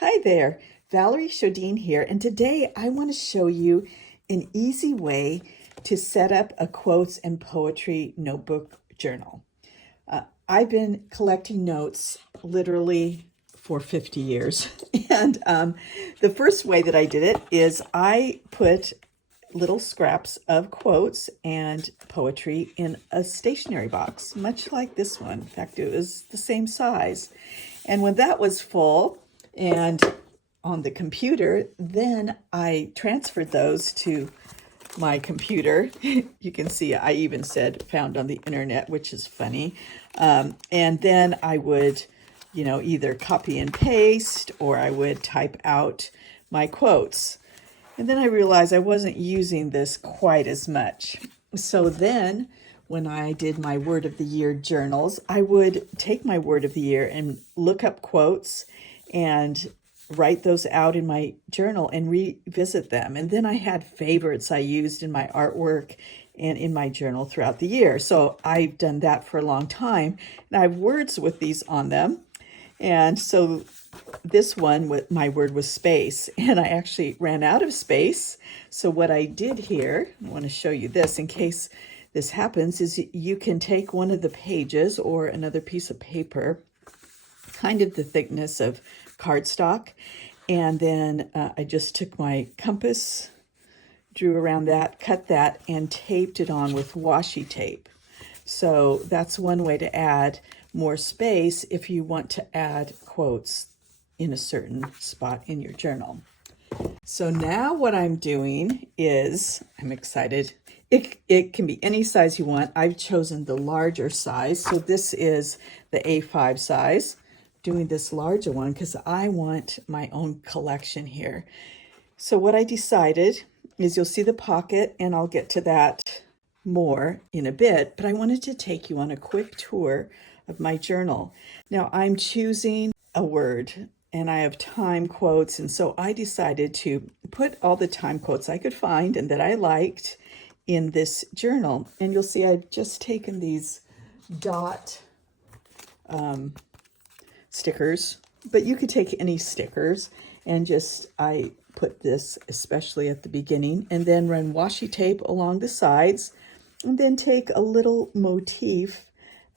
Hi there, Valerie Shodine here, and today I want to show you an easy way to set up a quotes and poetry notebook journal. I've been collecting notes literally for 50 years, and the first way that I did it is I put little scraps of quotes and poetry in a stationery box, much like this one. In fact, it was the same size. And when that was full and on the computer, then I transferred those to my computer. You can see I even said found on the internet, which is funny. And then I would, either copy and paste or I would type out my quotes. And then I realized I wasn't using this quite as much. So then when I did my word of the year journals, I would take my word of the year and look up quotes and write those out in my journal and revisit them. And then I had favorites I used in my artwork and in my journal throughout the year. So I've done that for a long time. And I have words with these on them. And so this one, my word was space, and I actually ran out of space. So what I did here, I want to show you this in case this happens, is you can take one of the pages or another piece of paper, kind of the thickness of cardstock, and then I just took my compass, drew around that, cut that, and taped it on with washi tape. So that's one way to add more space if you want to add quotes in a certain spot in your journal. So now what I'm doing is, I'm excited. It can be any size you want. I've chosen the larger size. So this is the A5 size. Doing this larger one because I want my own collection here. So what I decided is, you'll see the pocket, and I'll get to that more in a bit, but I wanted to take you on a quick tour of my journal. Now I'm choosing a word and I have time quotes, and so I decided to put all the time quotes I could find and that I liked in this journal. And you'll see I've just taken these dot stickers, but you could take any stickers, and I put this especially at the beginning, and then run washi tape along the sides, and then take a little motif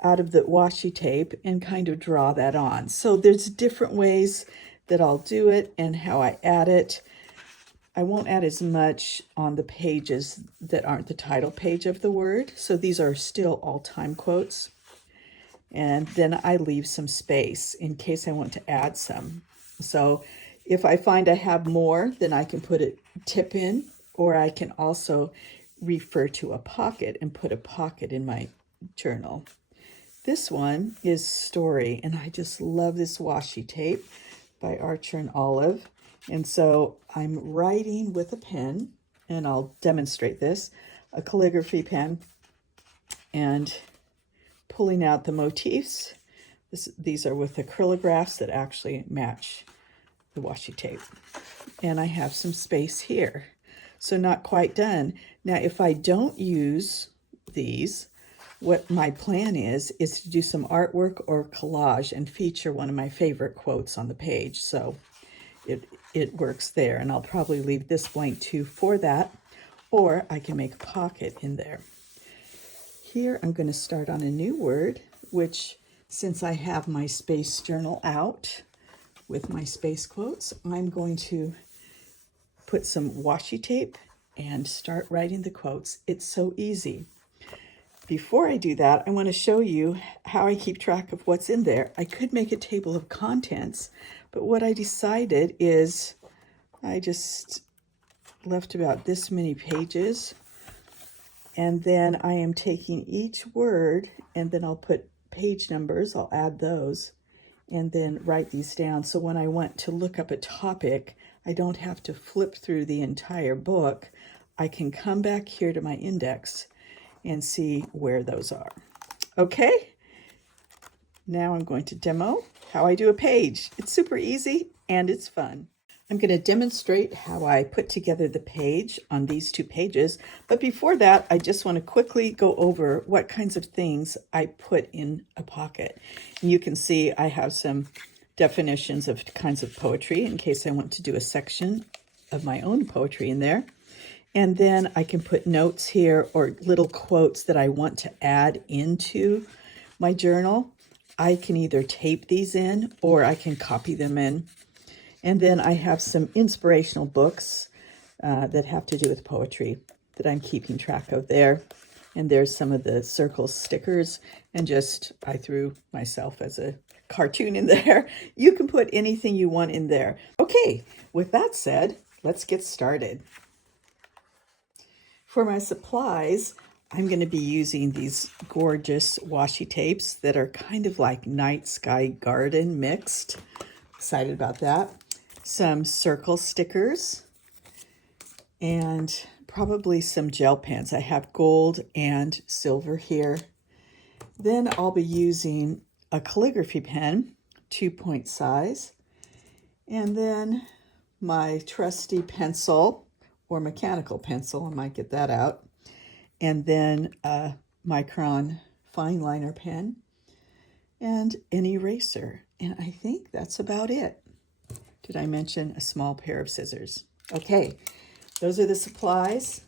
out of the washi tape and kind of draw that on. So there's different ways that I'll do it and how I add it. I won't add as much on the pages that aren't the title page of the word. So these are still all time quotes. And then I leave some space in case I want to add some. So if I find I have more, then I can put a tip in, or I can also refer to a pocket and put a pocket in my journal. This one is Story, and I just love this washi tape by Archer and Olive. And so I'm writing with a pen, and I'll demonstrate this, a calligraphy pen, and pulling out the motifs. These are with acrylographs that actually match the washi tape. And I have some space here. So not quite done. Now, if I don't use these, what my plan is to do some artwork or collage and feature one of my favorite quotes on the page. So it works there, and I'll probably leave this blank too for that, or I can make a pocket in there. Here I'm going to start on a new word, which, since I have my space journal out with my space quotes, I'm going to put some washi tape and start writing the quotes. It's so easy. Before I do that, I want to show you how I keep track of what's in there. I could make a table of contents, but what I decided is I just left about this many pages, and then I am taking each word, and then I'll put page numbers, I'll add those, and then write these down. So when I want to look up a topic, I don't have to flip through the entire book. I can come back here to my index and see where those are. Okay, now I'm going to demo how I do a page. It's super easy and it's fun. I'm going to demonstrate how I put together the page on these two pages. But before that, I just want to quickly go over what kinds of things I put in a pocket. And you can see I have some definitions of kinds of poetry in case I want to do a section of my own poetry in there. And then I can put notes here or little quotes that I want to add into my journal. I can either tape these in or I can copy them in. And then I have some inspirational books that have to do with poetry that I'm keeping track of there. And there's some of the circle stickers, and just I threw myself as a cartoon in there. You can put anything you want in there. Okay, with that said, let's get started. For my supplies, I'm going to be using these gorgeous washi tapes that are kind of like night sky garden mixed. Excited about that. Some circle stickers and probably some gel pens. I have gold and silver here. Then I'll be using a calligraphy pen, 2-point size, and then my trusty pencil or mechanical pencil, I might get that out, and then a micron fine liner pen and an eraser. And I think that's about it. Did I mention a small pair of scissors? Okay, those are the supplies,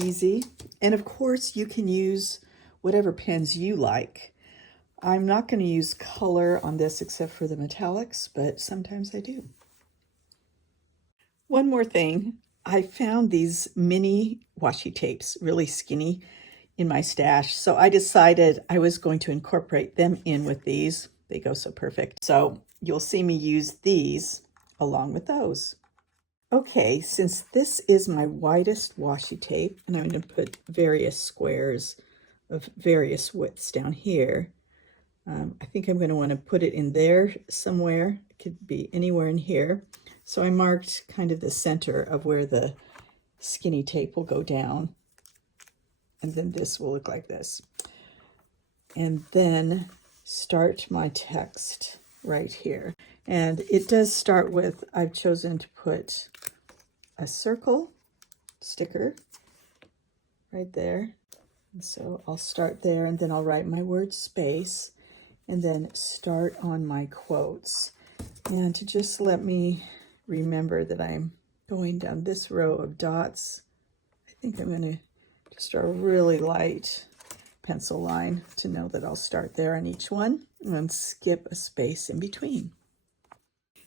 easy. And of course you can use whatever pens you like. I'm not going to use color on this except for the metallics, but sometimes I do. One more thing, I found these mini washi tapes, really skinny, in my stash. So I decided I was going to incorporate them in with these. They go so perfect. So you'll see me use these along with those. Okay, since this is my widest washi tape, and I'm going to put various squares of various widths down here, I think I'm going to want to put it in there somewhere. It could be anywhere in here. So I marked kind of the center of where the skinny tape will go down. And then this will look like this. And then start my text right here. And it does start with, I've chosen to put a circle sticker right there. And so I'll start there, and then I'll write my word space, and then start on my quotes. And to just let me remember that I'm going down this row of dots, I think I'm going to just draw a really light pencil line to know that I'll start there on each one and then skip a space in between.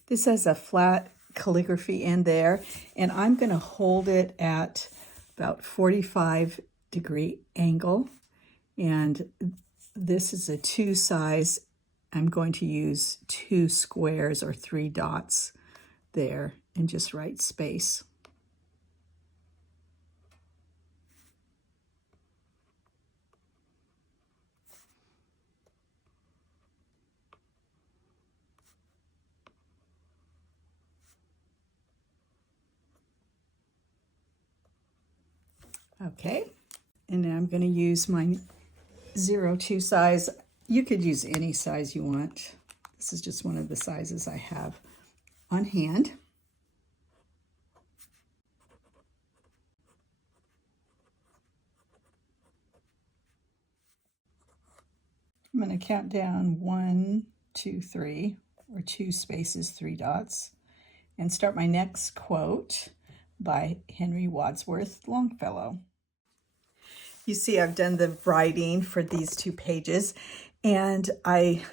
This has a flat calligraphy in there, and I'm going to hold it at about 45-degree angle. And this is a 2 size. I'm going to use 2 squares or 3 dots there and just write space. Okay, and now I'm going to use my 02 size. You could use any size you want. This is just one of the sizes I have on hand. I'm going to count down 1, 2, 3, or 2 spaces, 3 dots, and start my next quote by Henry Wadsworth Longfellow. You see, I've done the writing for these 2 pages, and I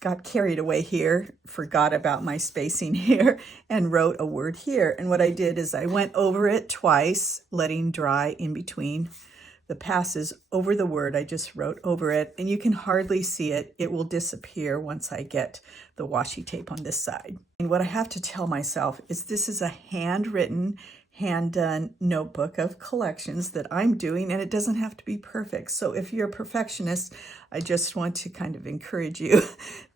got carried away here, forgot about my spacing here, and wrote a word here. And what I did is I went over it twice, letting dry in between the passes over the word. I just wrote over it, and you can hardly see it. It will disappear once I get the washi tape on this side. And what I have to tell myself is this is a handwritten, hand-done notebook of collections that I'm doing, and it doesn't have to be perfect. So if you're a perfectionist, I just want to kind of encourage you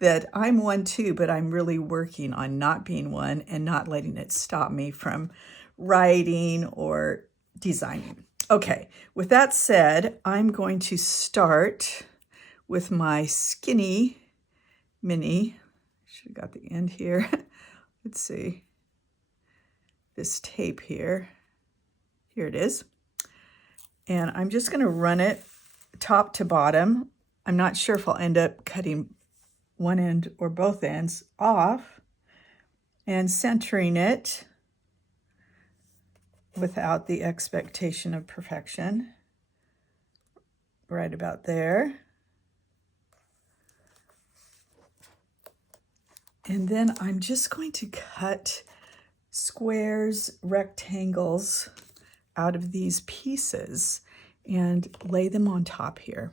that I'm one too, but I'm really working on not being one and not letting it stop me from writing or designing. Okay, with that said, I'm going to start with my skinny mini. Should have got the end here. Let's see. This tape here. Here it is. And I'm just going to run it top to bottom. I'm not sure if I'll end up cutting one end or both ends off and centering it without the expectation of perfection, right about there. And then I'm just going to cut squares, rectangles out of these pieces and lay them on top here.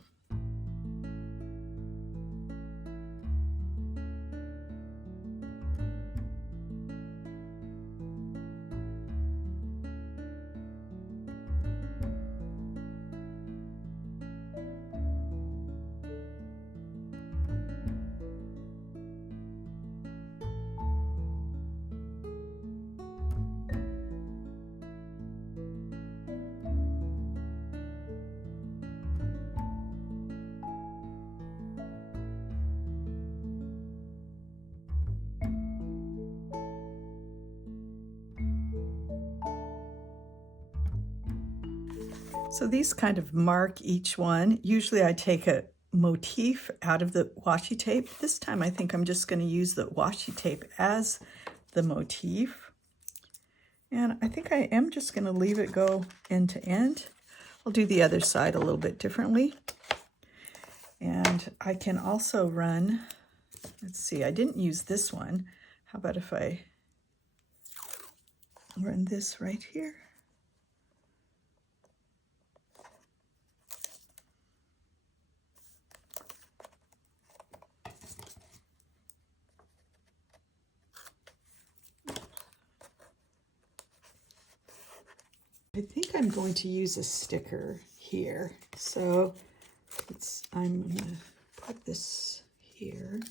So these kind of mark each one. Usually I take a motif out of the washi tape. This time I think I'm just going to use the washi tape as the motif. And I think I am just going to leave it go end to end. I'll do the other side a little bit differently. And I can also run, let's see, I didn't use this one. How about if I run this right here? I think I'm going to use a sticker here. So I'm going to put this here.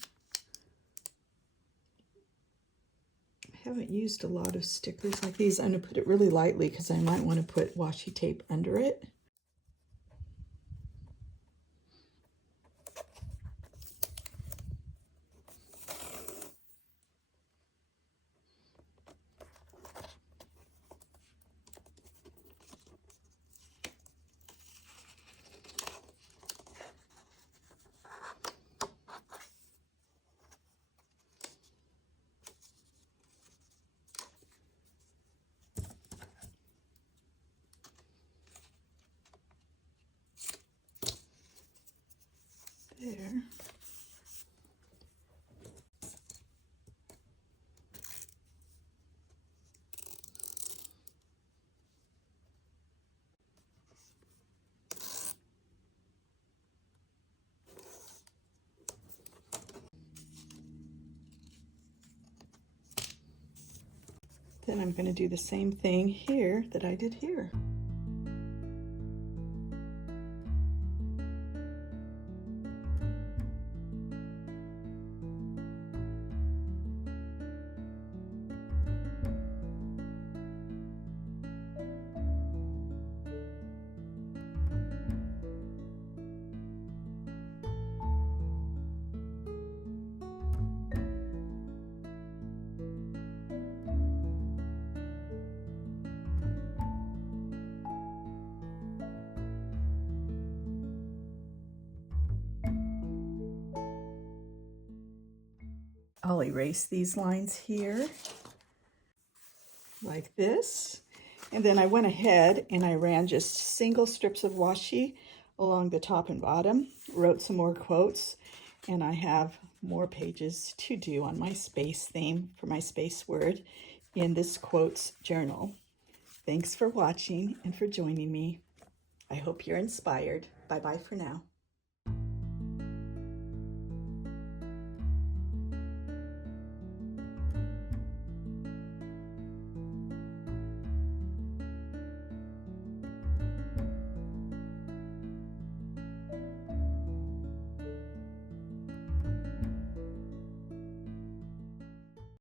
I haven't used a lot of stickers like these. I'm going to put it really lightly because I might want to put washi tape under it. There. Then I'm going to do the same thing here that I did here. I'll erase these lines here like this. And then I went ahead and I ran just single strips of washi along the top and bottom, wrote some more quotes, and I have more pages to do on my space theme for my space word in this quotes journal. Thanks for watching and for joining me. I hope you're inspired. Bye-bye for now.